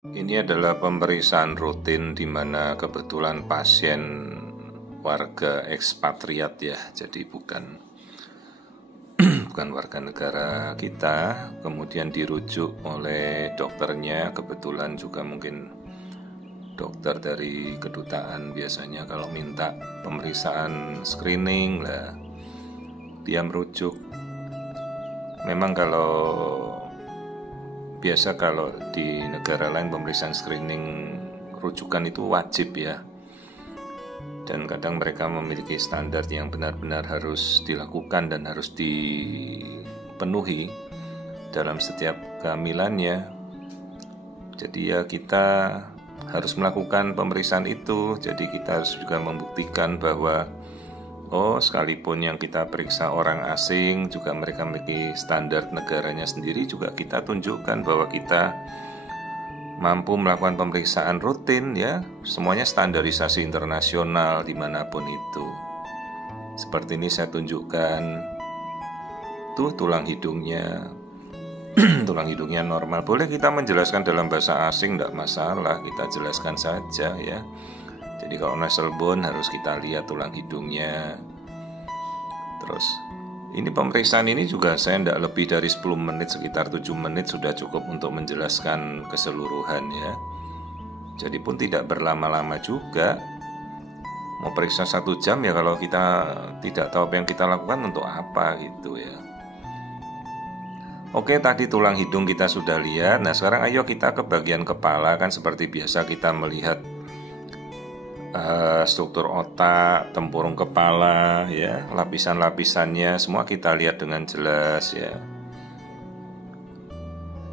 Ini adalah pemeriksaan rutin di mana kebetulan pasien warga ekspatriat ya, jadi bukan warga negara kita, kemudian dirujuk oleh dokternya, kebetulan juga mungkin dokter dari kedutaan biasanya kalau minta pemeriksaan screening lah, dia merujuk. Memang biasa kalau di negara lain pemeriksaan screening rujukan itu wajib ya. Dan kadang mereka memiliki standar yang benar-benar harus dilakukan dan harus dipenuhi dalam setiap kehamilannya. Jadi ya kita harus melakukan pemeriksaan itu. Jadi kita harus juga membuktikan bahwa sekalipun yang kita periksa orang asing juga mereka memiliki standar negaranya sendiri, juga kita tunjukkan bahwa kita mampu melakukan pemeriksaan rutin ya, semuanya standarisasi internasional dimanapun itu. Seperti ini saya tunjukkan, tuh tulang hidungnya tulang hidungnya normal. Boleh kita menjelaskan dalam bahasa asing, tidak masalah, kita jelaskan saja ya. Jadi kalau nasal bone harus kita lihat tulang hidungnya. Terus ini pemeriksaan ini juga saya tidak lebih dari 10 menit, sekitar 7 menit sudah cukup untuk menjelaskan keseluruhan ya. Jadi pun tidak berlama-lama juga. Mau periksa 1 jam ya, kalau kita tidak tahu apa yang kita lakukan untuk apa gitu ya. Oke, tadi tulang hidung kita sudah lihat. Nah sekarang ayo kita ke bagian kepala. Kan seperti biasa kita melihat struktur otak, tempurung kepala ya, lapisan-lapisannya semua kita lihat dengan jelas ya.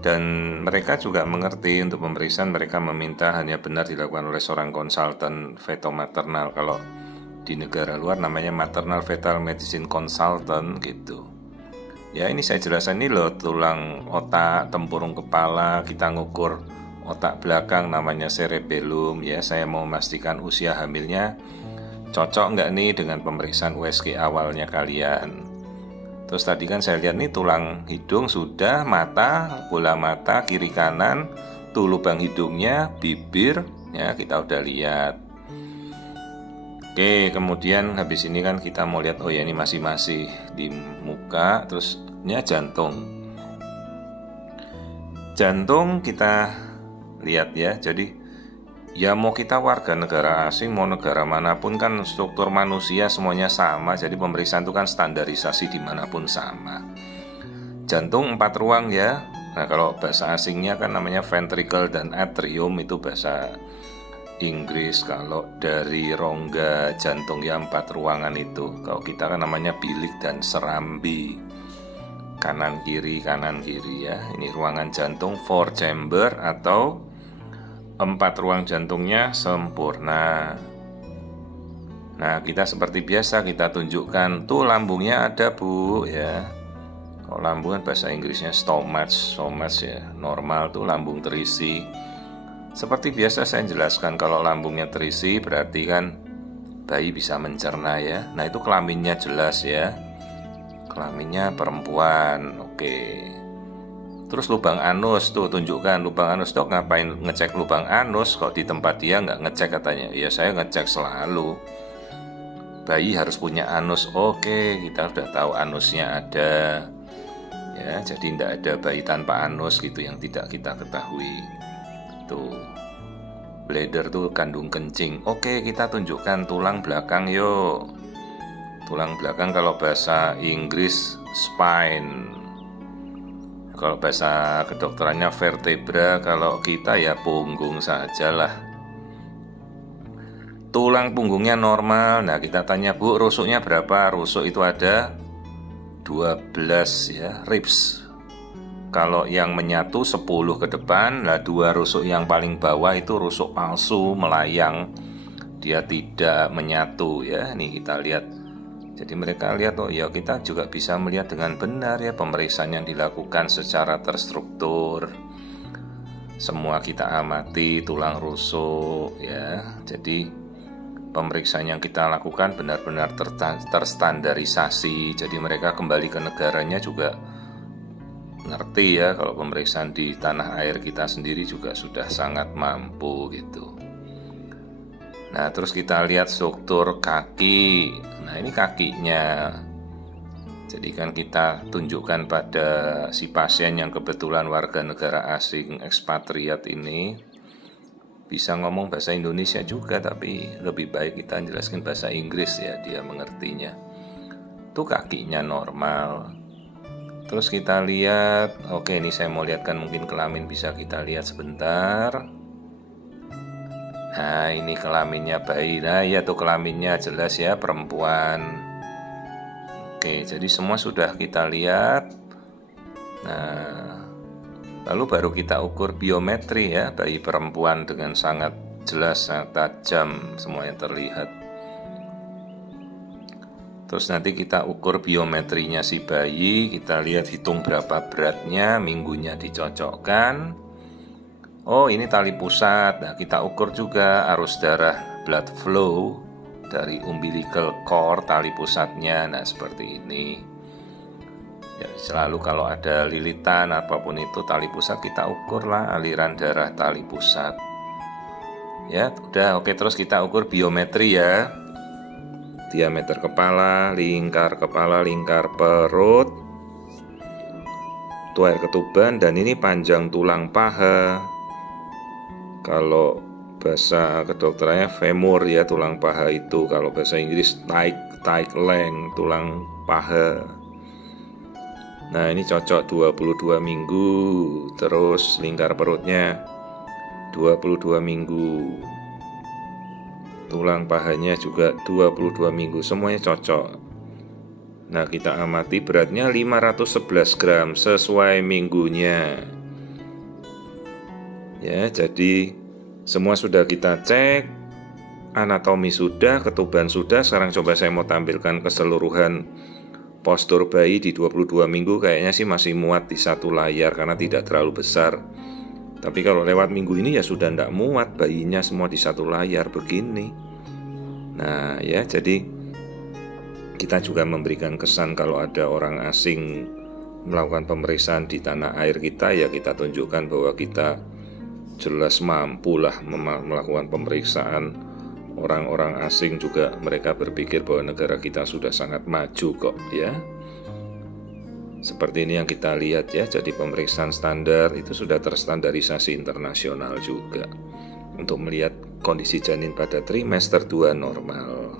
Dan mereka juga mengerti untuk pemeriksaan mereka meminta hanya benar dilakukan oleh seorang konsultan feto-maternal. Kalau di negara luar namanya maternal fetal medicine consultant gitu. Ya ini saya jelaskan ini loh, tulang otak, tempurung kepala, kita ngukur otak belakang namanya cerebellum ya. Saya mau memastikan usia hamilnya cocok nggak nih dengan pemeriksaan USG awalnya kalian. Terus tadi kan saya lihat nih tulang hidung sudah, mata, bola mata kiri kanan, tuh lubang hidungnya, bibir ya kita udah lihat. Oke, kemudian habis ini kan kita mau lihat, ini masih di muka. Terus ini jantung. Jantung kita lihat ya. Jadi ya mau kita warga negara asing, mau negara manapun kan struktur manusia semuanya sama. Jadi pemeriksaan itu kan standarisasi dimanapun sama. Jantung 4 ruang ya. Nah kalau bahasa asingnya kan namanya ventricle dan atrium, itu bahasa Inggris. Kalau dari rongga jantung ya 4 ruangan itu. Kalau kita kan namanya bilik dan serambi, kanan kiri ya. Ini ruangan jantung 4 chamber atau 4 ruang jantungnya sempurna. Nah kita seperti biasa kita tunjukkan, tuh lambungnya ada bu ya. Kalau lambung kan bahasa Inggrisnya stomach ya, normal tuh lambung terisi. Seperti biasa saya jelaskan, kalau lambungnya terisi berarti kan bayi bisa mencerna ya. Nah itu kelaminnya jelas ya, kelaminnya perempuan. Oke. Terus lubang anus tuh tunjukkan, lubang anus. Dok ngapain ngecek lubang anus kok di tempat dia nggak ngecek katanya. Ya saya ngecek selalu, bayi harus punya anus. Oke, kita udah tahu anusnya ada ya, jadi tidak ada bayi tanpa anus gitu yang tidak kita ketahui. Tuh bladder tuh kandung kencing. Oke, kita tunjukkan tulang belakang yuk. Tulang belakang kalau bahasa Inggris spine, kalau bahasa kedokterannya vertebra, kalau kita ya punggung sajalah. Tulang punggungnya normal. Nah kita tanya, bu rusuknya berapa? Rusuk itu ada 12 ya, ribs. Kalau yang menyatu 10 ke depan, lah 2 rusuk yang paling bawah itu rusuk palsu melayang, dia tidak menyatu ya. Ini kita lihat. Jadi mereka lihat, ya kita juga bisa melihat dengan benar ya, pemeriksaan yang dilakukan secara terstruktur. Semua kita amati tulang rusuk ya. Jadi pemeriksaan yang kita lakukan benar-benar terstandarisasi. Jadi mereka kembali ke negaranya juga ngerti ya kalau pemeriksaan di tanah air kita sendiri juga sudah sangat mampu gitu. Nah, terus kita lihat struktur kaki. Nah, ini kakinya. Jadi kan kita tunjukkan pada si pasien yang kebetulan warga negara asing ekspatriat ini bisa ngomong bahasa Indonesia juga, tapi lebih baik kita jelaskan bahasa Inggris ya, dia mengertinya. Tuh kakinya normal. Terus kita lihat, oke ini saya mau lihatkan mungkin kelamin, bisa kita lihat sebentar. Nah, ini kelaminnya bayi. Nah, ya tuh kelaminnya jelas ya, perempuan. Oke, jadi semua sudah kita lihat. Nah, lalu baru kita ukur biometri ya, bayi perempuan dengan sangat jelas, sangat tajam, semuanya terlihat. Terus nanti kita ukur biometrinya si bayi, kita lihat hitung berapa beratnya, minggunya dicocokkan. Oh, ini tali pusat. Nah, kita ukur juga arus darah, blood flow dari umbilical cord, tali pusatnya. Nah, seperti ini ya, selalu kalau ada lilitan apapun itu tali pusat kita ukur lah aliran darah tali pusat ya. Udah oke, terus kita ukur biometri ya, diameter kepala, lingkar perut, tuai ketuban, dan ini panjang tulang paha. Kalau bahasa kedokterannya femur ya, tulang paha itu. Kalau bahasa Inggris thigh length, tulang paha. Nah, ini cocok 22 minggu. Terus lingkar perutnya 22 minggu. Tulang pahanya juga 22 minggu. Semuanya cocok. Nah, kita amati beratnya 511 gram sesuai minggunya. Ya, jadi semua sudah kita cek, anatomi sudah, ketuban sudah. Sekarang coba saya mau tampilkan keseluruhan postur bayi di 22 minggu. Kayaknya sih masih muat di satu layar karena tidak terlalu besar. Tapi kalau lewat minggu ini ya sudah tidak muat, bayinya semua di satu layar begini. Nah ya, jadi kita juga memberikan kesan kalau ada orang asing melakukan pemeriksaan di tanah air kita, ya kita tunjukkan bahwa kita jelas mampulah melakukan pemeriksaan. Orang-orang asing juga mereka berpikir bahwa negara kita sudah sangat maju kok ya. Seperti ini yang kita lihat ya. Jadi pemeriksaan standar itu sudah terstandarisasi internasional juga untuk melihat kondisi janin pada trimester 2 normal.